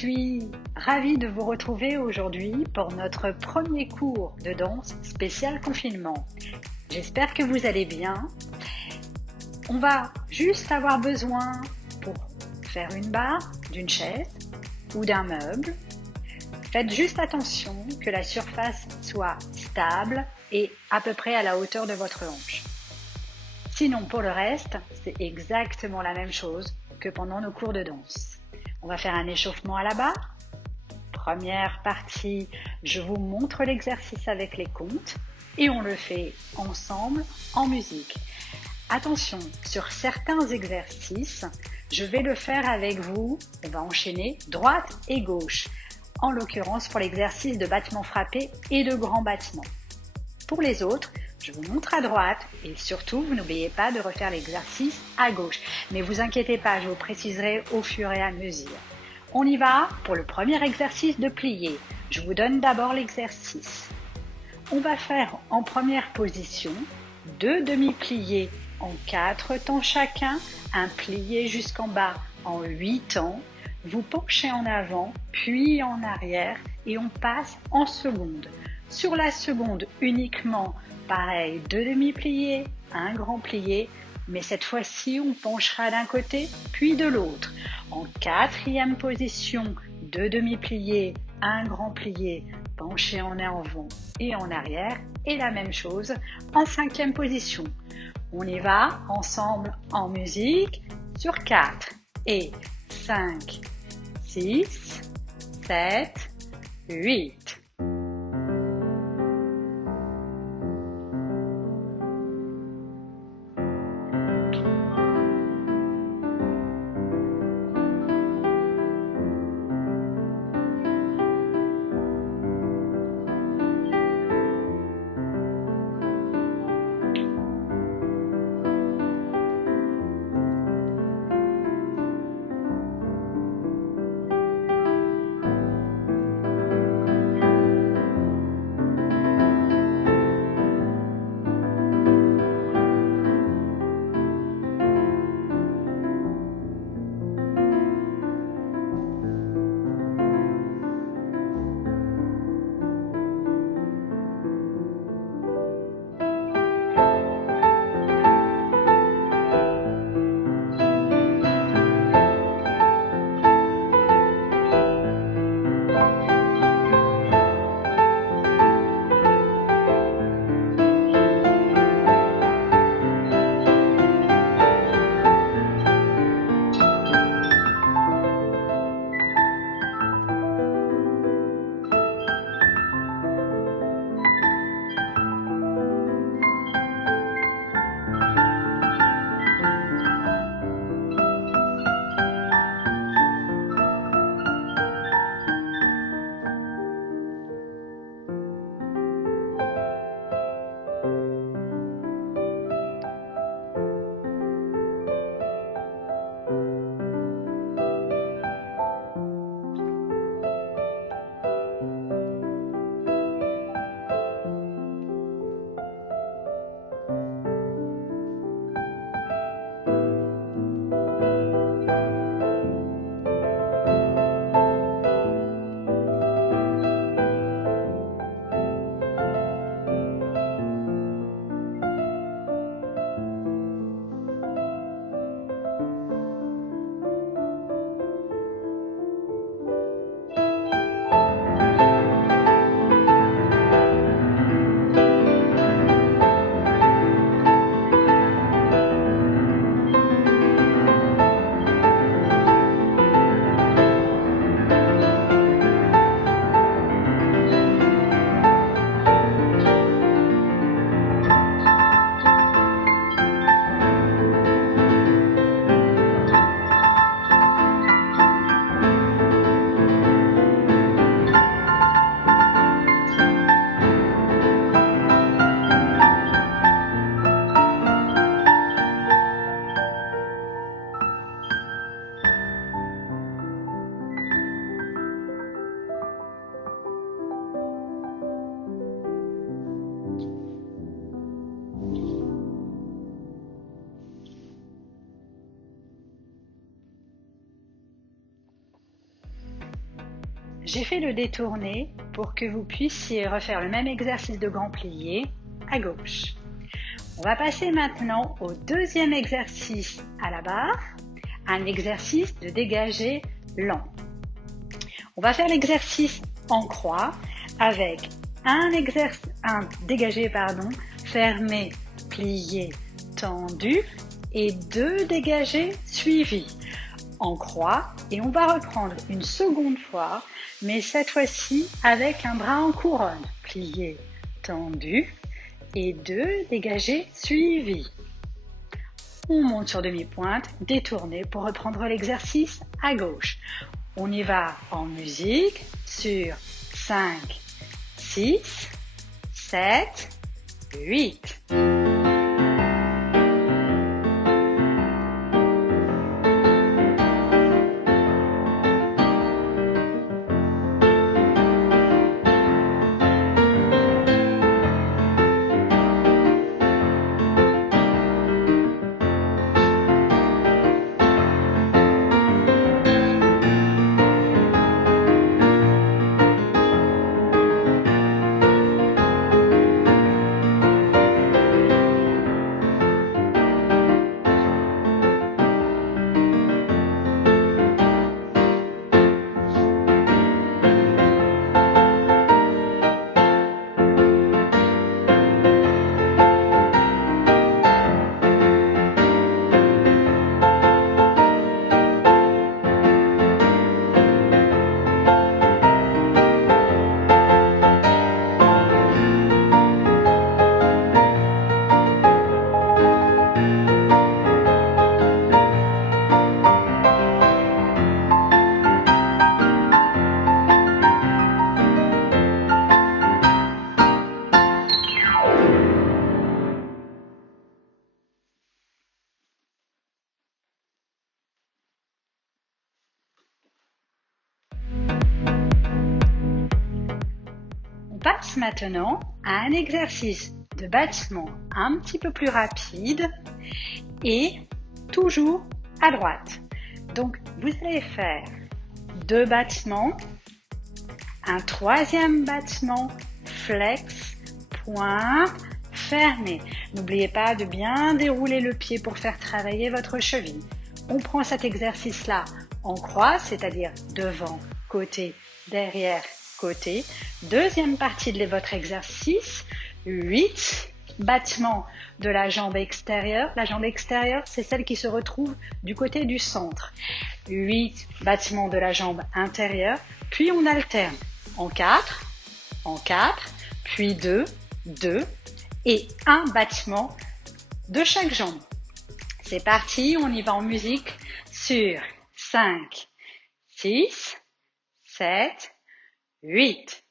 suis ravie de vous retrouver aujourd'hui pour notre premier cours de danse spécial confinement. J'espère que vous allez bien. On va juste avoir besoin pour faire une barre d'une chaise ou d'un meuble. Faites juste attention que la surface soit stable et à peu près à la hauteur de votre hanche. Sinon, pour le reste, c'est exactement la même chose que pendant nos cours de danse. On va faire un échauffement à la barre. Première partie, je vous montre l'exercice avec les comptes et on le fait ensemble en musique. Attention, sur certains exercices, je vais le faire avec vous. On va enchaîner droite et gauche. En l'occurrence pour l'exercice de battement frappé et de grand battement. Pour les autres, je vous montre à droite et surtout, vous n'oubliez pas de refaire l'exercice à gauche. Mais vous inquiétez pas, je vous préciserai au fur et à mesure. On y va pour le premier exercice de plié. Je vous donne d'abord l'exercice. On va faire en première position 2 demi-pliés en 4 temps chacun, un plié jusqu'en bas en 8 temps. Vous penchez en avant, puis en arrière et on passe en seconde. Sur la seconde uniquement, pareil, 2 demi-pliés, un grand plié, mais cette fois-ci on penchera d'un côté puis de l'autre. En quatrième position, 2 demi-pliés, un grand plié, penché en avant et en arrière et la même chose en cinquième position. On y va ensemble en musique sur 4 et 5, 6, 7, 8. j'ai fait le détourné pour que vous puissiez refaire le même exercice de grand plié à gauche. On va passer maintenant au deuxième exercice à la barre, un exercice de dégagé lent. On va faire l'exercice en croix avec un dégagé fermé, plié, tendu et 2 dégagés suivis en croix, et on va reprendre une seconde fois, mais cette fois-ci avec un bras en couronne, plié, tendu et 2 dégagés suivis. On monte sur demi-pointe, détourné pour reprendre l'exercice à gauche. On y va en musique sur 5, 6, 7, 8. On passe maintenant à un exercice de battement un petit peu plus rapide et toujours à droite. Donc, vous allez faire 2 battements, un 3e battement, flex, pointe, fermé. N'oubliez pas de bien dérouler le pied pour faire travailler votre cheville. On prend cet exercice-là en croix, c'est-à-dire devant, côté, derrière, côté. Deuxième partie de votre exercice, 8 battements de la jambe extérieure. La jambe extérieure, c'est celle qui se retrouve du côté du centre. 8 battements de la jambe intérieure, puis on alterne en 4, puis 2, 2 et un battement de chaque jambe. C'est parti, on y va en musique sur 5, 6, 7, 8.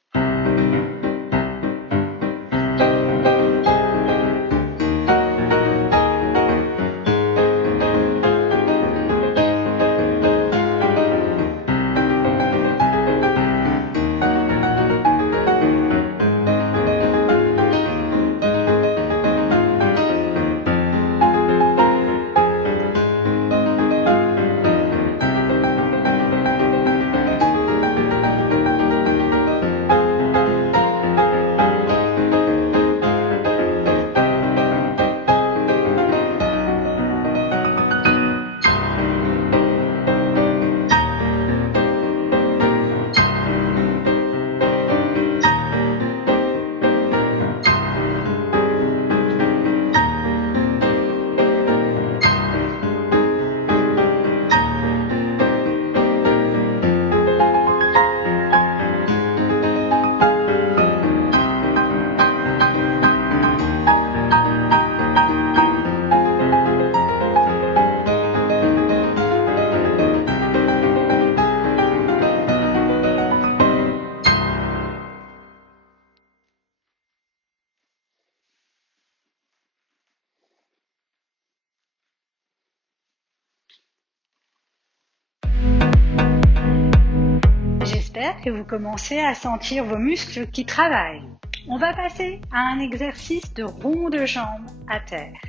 J'espère que vous commencez à sentir vos muscles qui travaillent. On va passer à un exercice de rond de jambe à terre.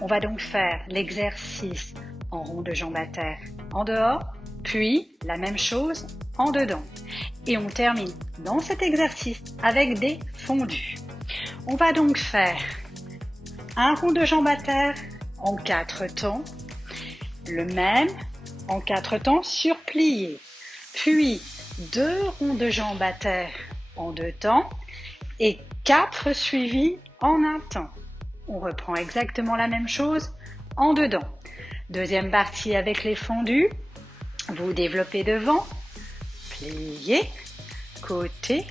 On va donc faire l'exercice en rond de jambe à terre en dehors puis la même chose en dedans. Et on termine dans cet exercice avec des fondus. On va donc faire un rond de jambes à terre en 4 temps, le même en 4 temps surplié, puis 2 ronds de jambes à terre en 2 temps et 4 suivis en un temps. On reprend exactement la même chose en dedans. Deuxième partie avec les fondus. Vous développez devant, pliez, côté,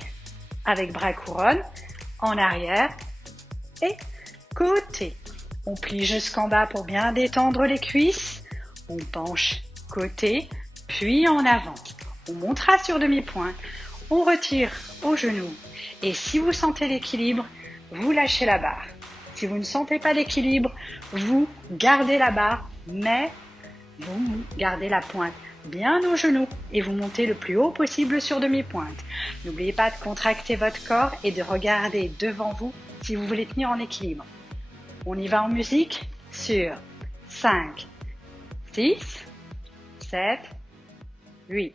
avec bras couronne, en arrière et côté. On plie jusqu'en bas pour bien détendre les cuisses. On penche côté, puis en avant. On montera sur demi-pointe. On retire au genou. Et si vous sentez l'équilibre, vous lâchez la barre. Si vous ne sentez pas l'équilibre, vous gardez la barre, mais vous gardez la pointe bien au genou et vous montez le plus haut possible sur demi-pointe. N'oubliez pas de contracter votre corps et de regarder devant vous si vous voulez tenir en équilibre. On y va en musique sur 5, 6, 7, 8.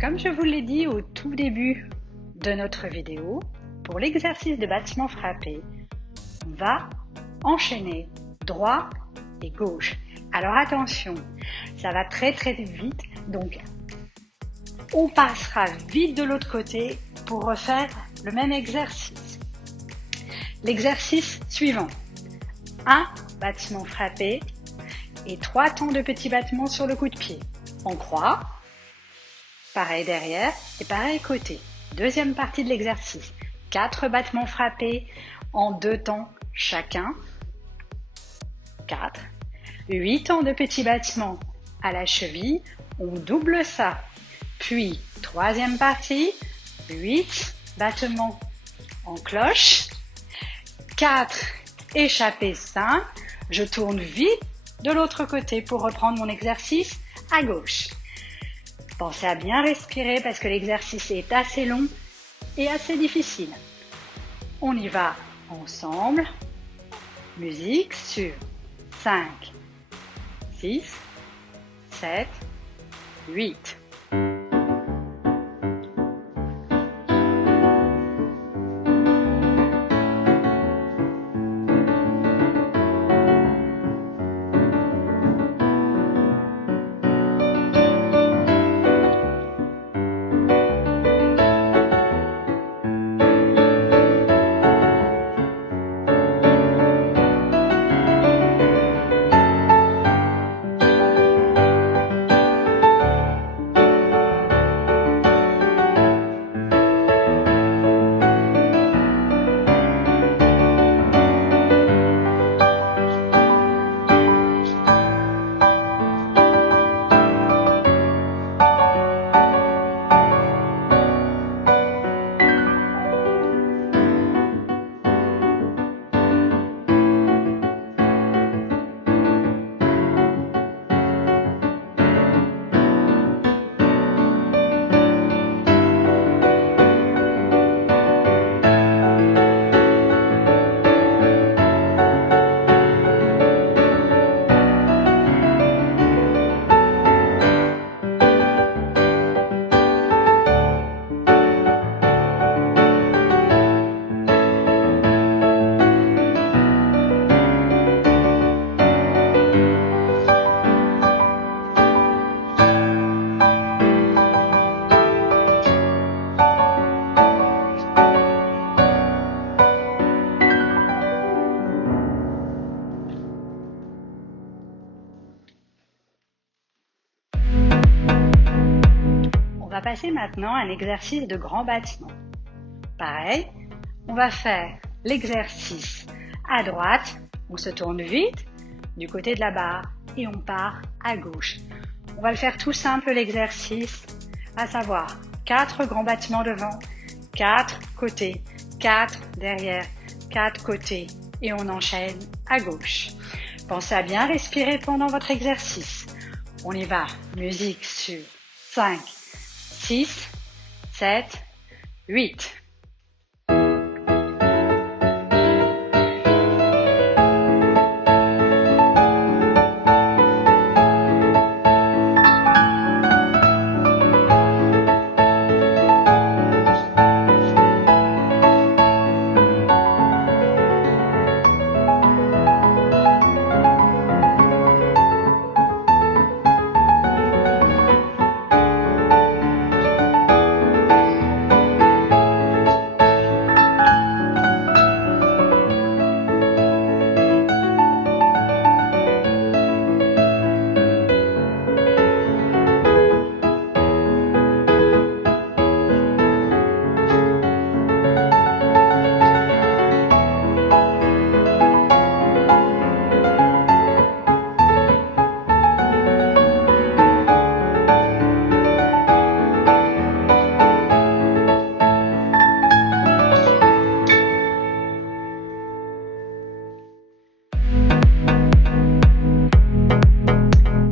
Comme je vous l'ai dit au tout début de notre vidéo, pour l'exercice de battement frappé, on va enchaîner droit et gauche. Alors attention, ça va très vite, donc on passera vite de l'autre côté pour refaire le même exercice. L'exercice suivant, un battement frappé et 3 temps de petits battements sur le coup de pied. On croit. Pareil derrière et pareil côté. Deuxième partie de l'exercice. 4 battements frappés en 2 temps chacun. 4. 8 temps de petits battements à la cheville. On double ça. Puis, troisième partie. 8 battements en cloche. 4 échappés 5. Je tourne vite de l'autre côté pour reprendre mon exercice à gauche. Pensez à bien respirer parce que l'exercice est assez long et assez difficile. On y va ensemble. Musique sur 5, 6, 7, 8. passer maintenant à un exercice de grand battement. Pareil, on va faire l'exercice à droite, on se tourne vite du côté de la barre et on part à gauche. On va le faire tout simple l'exercice, à savoir 4 grands battements devant, 4 côtés, 4 derrière, 4 côtés et on enchaîne à gauche. Pensez à bien respirer pendant votre exercice. On y va, musique sur 5, 6, 7, 8.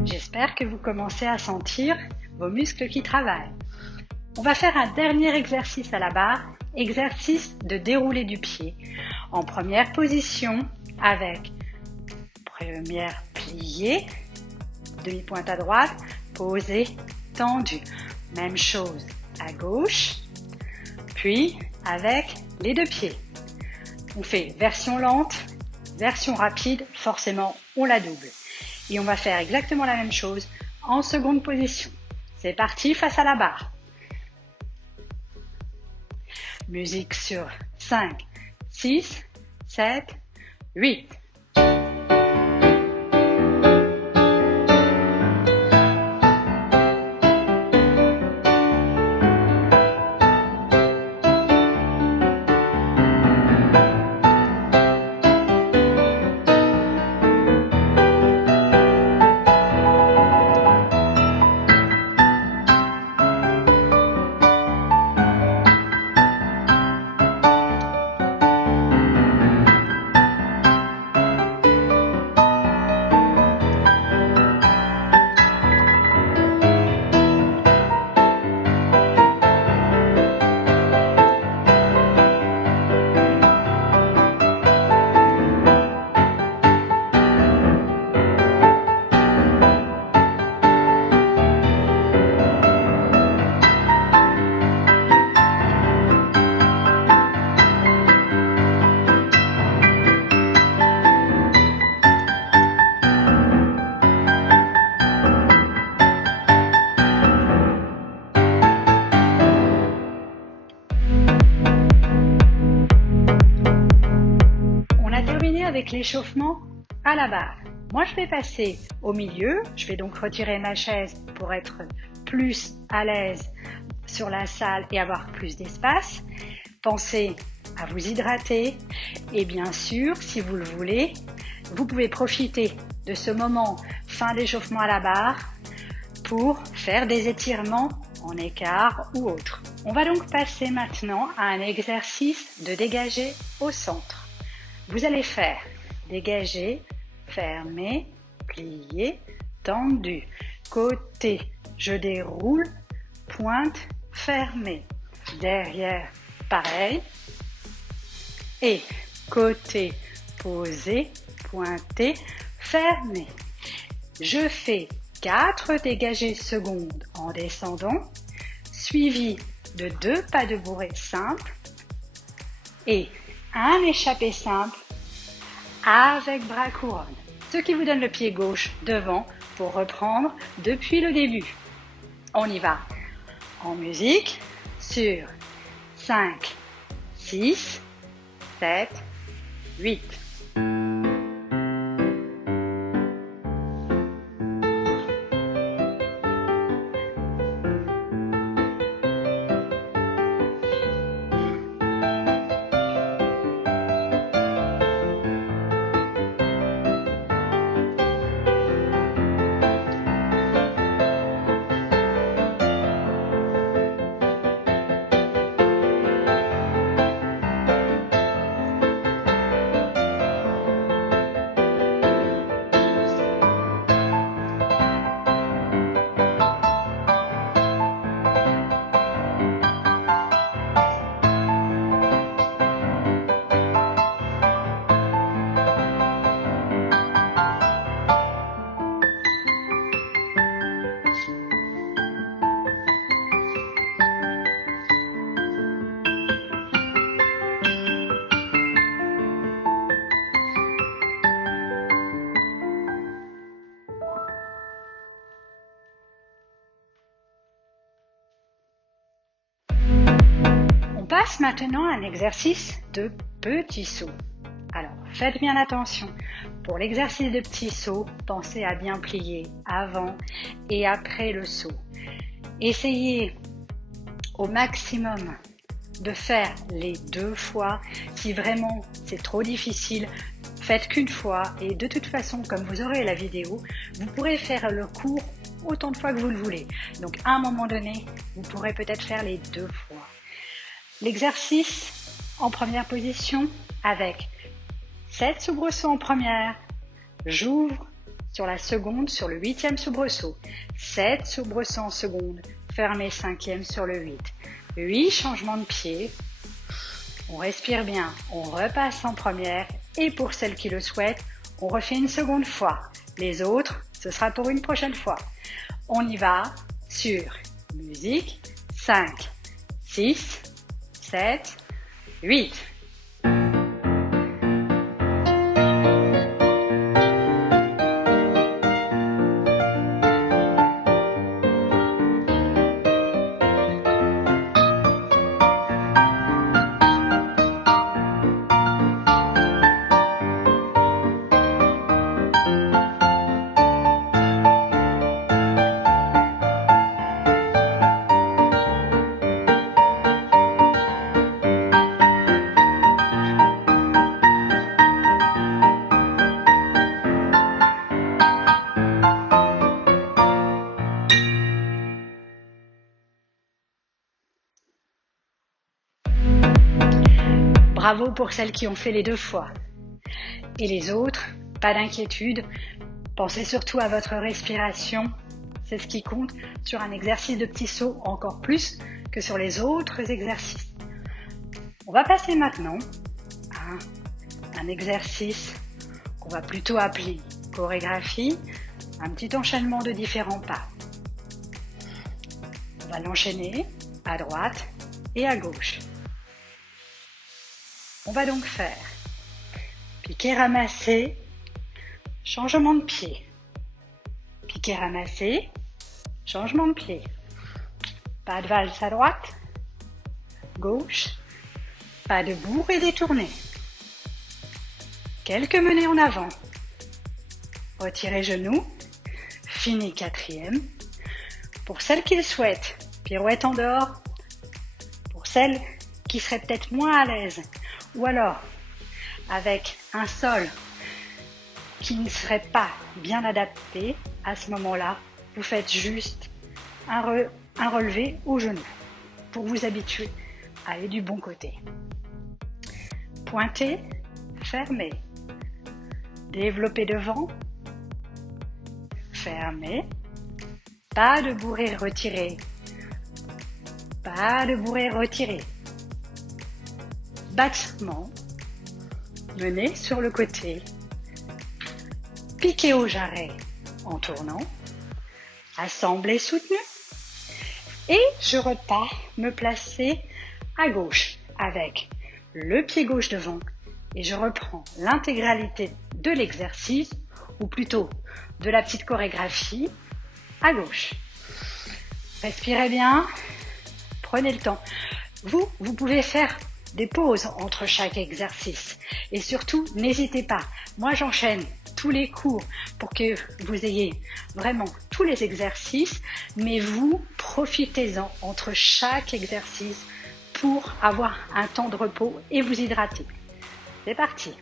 J'espère que vous commencez à sentir vos muscles qui travaillent. On va faire un dernier exercice à la barre, exercice de déroulé du pied. En première position avec première pliée, demi-pointe à droite, posée, tendue. Même chose à gauche, puis avec les deux pieds. On fait version lente, version rapide, forcément on la double. Et on va faire exactement la même chose en seconde position. C'est parti face à la barre. Musique sur 5, 6, 7, 8. Avec l'échauffement à la barre. Moi, je vais passer au milieu. Je vais donc retirer ma chaise pour être plus à l'aise sur la salle et avoir plus d'espace. Pensez à vous hydrater et bien sûr, si vous le voulez, vous pouvez profiter de ce moment fin d'échauffement à la barre pour faire des étirements en écart ou autre. On va donc passer maintenant à un exercice de dégagé au centre. Vous allez faire dégager, fermer, plier, tendu, côté, je déroule, pointe, fermé, derrière, pareil, et côté, posé, pointé, fermé. Je fais 4 dégagés secondes en descendant, suivi de 2 pas de bourrée simples et un échappé simple avec bras couronne. Ce qui vous donne le pied gauche devant pour reprendre depuis le début. On y va en musique sur 5, 6, 7, 8. passe maintenant à un exercice de petits sauts. Alors, faites bien attention. Pour l'exercice de petits sauts, pensez à bien plier avant et après le saut. Essayez au maximum de faire les 2 fois. Si vraiment c'est trop difficile, faites qu'une fois et de toute façon, comme vous aurez la vidéo, vous pourrez faire le cours autant de fois que vous le voulez. Donc à un moment donné, vous pourrez peut-être faire les 2 fois. L'exercice en première position avec 7 soubresauts en première, j'ouvre sur la seconde sur le 8e soubresaut, 7 soubresauts en seconde, fermez 5e sur le 8. 8 changements de pied, on respire bien, on repasse en première et pour celles qui le souhaitent, on refait une seconde fois. Les autres, ce sera pour une prochaine fois. On y va sur musique, 5, 6, 7, 8. Bravo pour celles qui ont fait les 2 fois. Et les autres, pas d'inquiétude, pensez surtout à votre respiration. C'est ce qui compte sur un exercice de petits sauts encore plus que sur les autres exercices. On va passer maintenant à un exercice qu'on va plutôt appeler chorégraphie, un petit enchaînement de différents pas. On va l'enchaîner à droite et à gauche. On va donc faire piqué ramassé, changement de pied. Piqué ramassé, changement de pied. Pas de valse à droite, gauche, pas de bourre et détourné. Quelques menées en avant. Retirez genoux, fini 4e. Pour celles qui le souhaitent, pirouette en dehors. Pour celles qui seraient peut-être moins à l'aise, ou alors avec un sol qui ne serait pas bien adapté, à ce moment-là, vous faites juste un relevé au genou pour vous habituer à aller du bon côté. Pointez, fermez. Développez devant, fermez. Pas de bourrée retirée. Pas de bourrée retirée. Battement, menez sur le côté, piquez au jarret en tournant, assemblez soutenu et je repars me placer à gauche avec le pied gauche devant et je reprends l'intégralité de l'exercice ou plutôt de la petite chorégraphie à gauche. Respirez bien, prenez le temps. Vous pouvez faire des pauses entre chaque exercice. Et surtout, n'hésitez pas. Moi, j'enchaîne tous les cours pour que vous ayez vraiment tous les exercices, mais vous, profitez-en entre chaque exercice pour avoir un temps de repos et vous hydrater. C'est parti!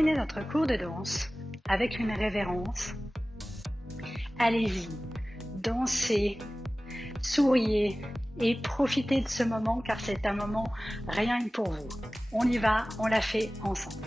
terminer notre cours de danse avec une révérence. Allez-y, dansez, souriez et profitez de ce moment car c'est un moment rien que pour vous. On y va, on l'a fait ensemble.